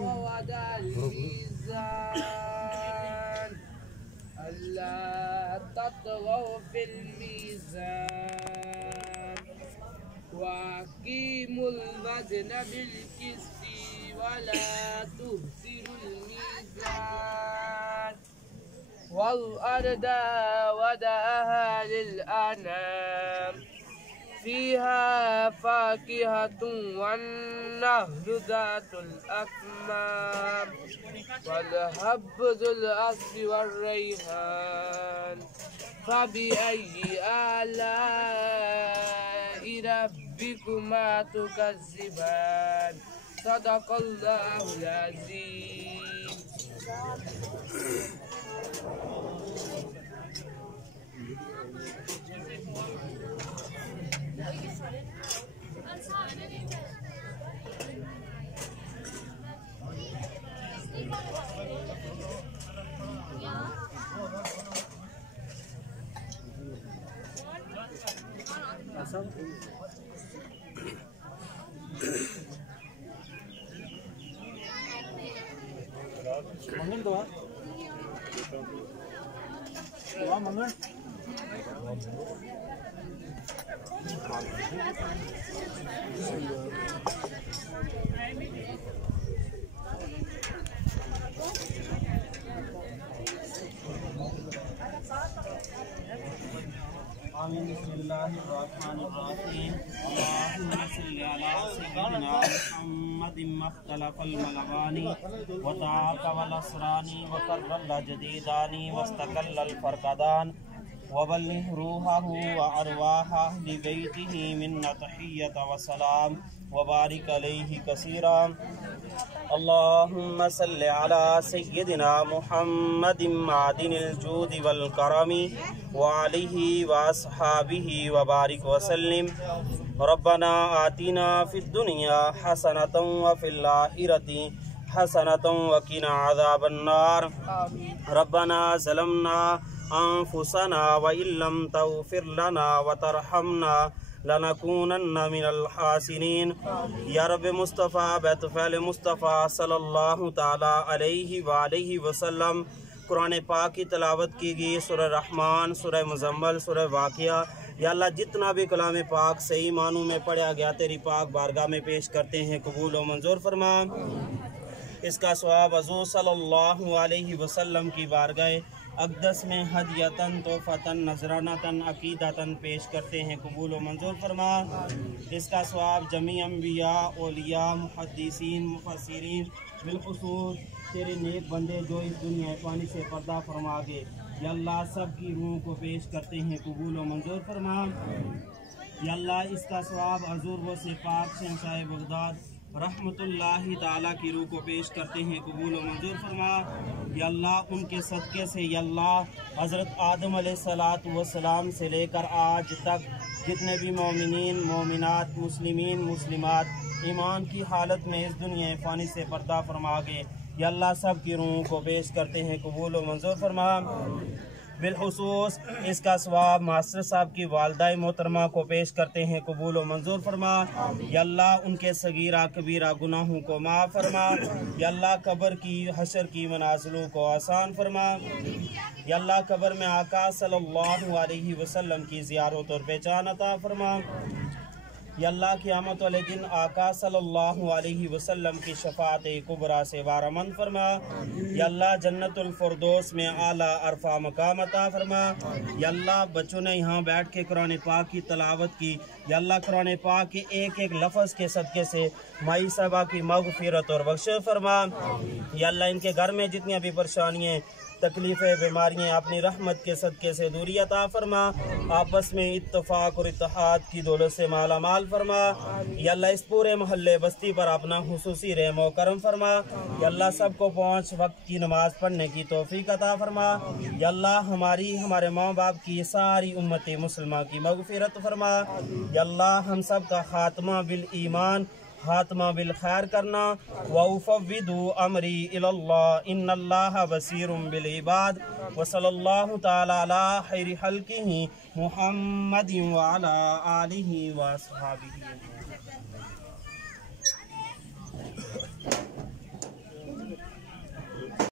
ووضع الميزان ألا تطغوا في الميزان وأقيموا الوزن بالقسط ولا تخسروا الميزان والأرض وضعها للأنام فيها فاكهة والنخل ذات الأكمام والحب ذو العصف والريحان فبأي آلاء ربكما تكذبان صدق الله العظيم. Mangan doa. Doa mangan. آمین. بسم اللہ الرحمن الرحیم. اللہم صل علی سیدنا محمد مختلف الملوانی وطاق والاسرانی وقرب الجدیدانی واستقل الفرقدان وبلغ روحه وارواح اہل بیتہ منا تحیۃ وسلام وبارک علیہ کثیرا. اللہم صل علی سیدنا محمد معدن الجود والکرم وعلیہ واصحابہ وبارک وسلم. ربنا آتنا فی الدنیا حسنۃ وفی الآخرۃ حسنۃ وقنا عذاب النار. ربنا ظلمنا انفسنا وان لم تغفر لنا وترحمنا لنکونن من الخاسرین. یا رب مصطفیٰ بیت فعل مصطفیٰ صلی اللہ تعالی علیہ وآلہ وسلم. قرآن پاک کی تلاوت کی گئی سورہ رحمان، سورہ مزمل، سورہ واقعہ. یا اللہ جتنا بھی کلام پاک صحیح معنوں میں پڑھا گیا تیری پاک بارگاہ میں پیش کرتے ہیں، قبول و منظور فرما. اس کا ثواب حضور صلی اللہ علیہ وسلم کی بارگاہ اقدس میں ہدیتاً تحفتاً نذرانتاً عقیدتاً پیش کرتے ہیں، قبول و منظور فرما. اس کا ثواب جمیع انبیاء، اولیاء، محدثین، مفسرین، بالخصوص تیرے نیک بندے جو اس دنیا فانی سے پردہ فرما گئے، یا اللہ سب کی روح کو پیش کرتے ہیں، قبول و منظور فرما. یا اللہ اس کا ثواب حضور و سے پاک شہنشاہ بغداد رحمت اللہ تعالیٰ کی روح کو پیش کرتے ہیں، قبول و منظور فرما. یا اللہ ان کے صدقے سے یا اللہ حضرت آدم علیہ السلام سے لے کر آج تک جتنے بھی مومنین، مومنات، مسلمین، مسلمات ایمان کی حالت میں اس دنیا فانی سے پردہ فرما گئے، یا اللہ سب کی روح کو پیش کرتے ہیں، قبول و منظور فرما. بالخصوص اس کا ثواب ماسٹر صاحب کی والدہ محترمہ کو پیش کرتے ہیں، قبول و منظور فرما. یا اللہ ان کے صغیرہ کبیرہ گناہوں کو معاف فرما. یا اللہ قبر کی حشر کی منازلوں کو آسان فرما. یا اللہ قبر میں آقا صلی اللہ علیہ وسلم کی زیارت اور پہچان عطا فرما. یا اللہ قیامت والے دن آقا صلی اللہ علیہ وسلم کی شفاعت کبریٰ سے بارآمد فرما. یا اللہ جنت الفردوس میں اعلیٰ عرفہ مقام عطا فرما. یا اللہ بچوں نے یہاں بیٹھ کے قرآن پاک کی تلاوت کی، یا اللہ قرآن پاک کے ایک ایک لفظ کے صدقے سے مائی صاحبہ کی مغفرت اور بخشش فرما. یا اللہ ان کے گھر میں جتنی بھی پریشانیاں، تکلیفیں، بیماریاں اپنی رحمت کے صدقے سے دوری عطا فرما. آپس میں اتفاق اور اتحاد کی دولت سے مالا مال فرما. یا اللہ اس پورے محلے بستی پر اپنا خصوصی رحم و کرم فرما. یا اللہ سب کو 5 وقت کی نماز پڑھنے کی توفیق عطا فرما. یا اللہ ہمارے ماں باپ کی ساری امت مسلمہ کی مغفرت فرما. یا اللہ ہم سب کا خاتمہ بالایمان، خاتمہ بالخیر کرنا. وَأُفَوِّضُ أَمْرِي إِلَى اللَّهِ إِنَّ اللَّهَ بَصِيرٌ بِالْعِبَادِ وصلی اللہ تعالی علی خیر خلقہ محمد وعلی آلہ وصحبہ.